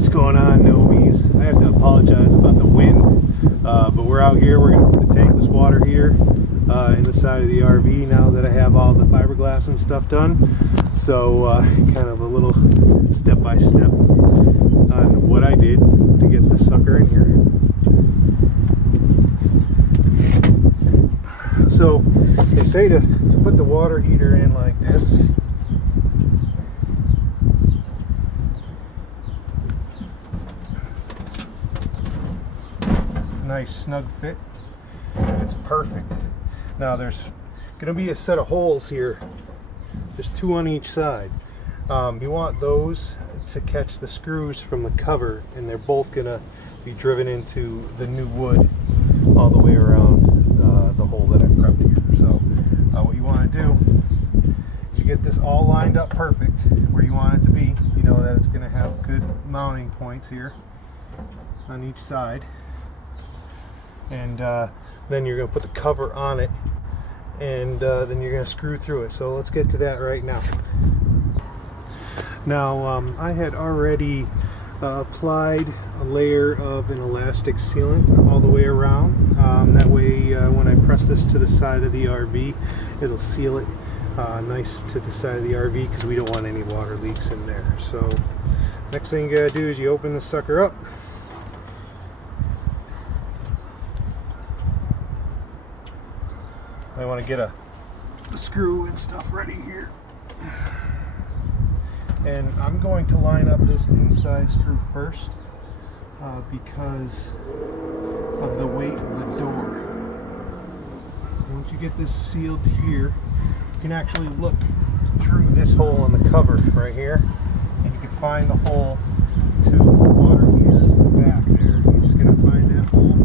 What's going on, Nobies? I have to apologize about the wind, but we're out here. We're going to put the tankless water heater in the side of the RV now that I have all the fiberglass and stuff done. So kind of a little step-by-step on what I did to get this sucker in here. So they say to put the water heater in like this. Nice snug fit. It's perfect. Now there's going to be a set of holes here. There's two on each side. You want those to catch the screws from the cover, and they're both going to be driven into the new wood all the way around the hole that I prepped here. So what you want to do is you get this all lined up perfect where you want it to be. You know that it's going to have good mounting points here on each side. And then you're going to put the cover on it, and then you're going to screw through it. So let's get to that right now. Now I had already applied a layer of an elastic sealant all the way around. That way when I press this to the side of the RV, it'll seal it nice to the side of the RV, because we don't want any water leaks in there. So next thing you got to do is you open the sucker up. I want to get a screw and stuff ready here. And I'm going to line up this inside screw first because of the weight of the door. So once you get this sealed here, you can actually look through this hole on the cover right here, and you can find the hole to the water heater back there. You're just going to find that hole.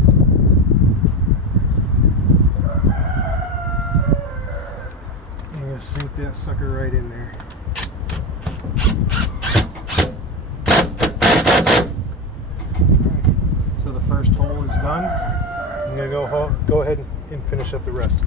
Sink that sucker right in there. Right. So the first hole is done. I'm gonna go ahead and finish up the rest.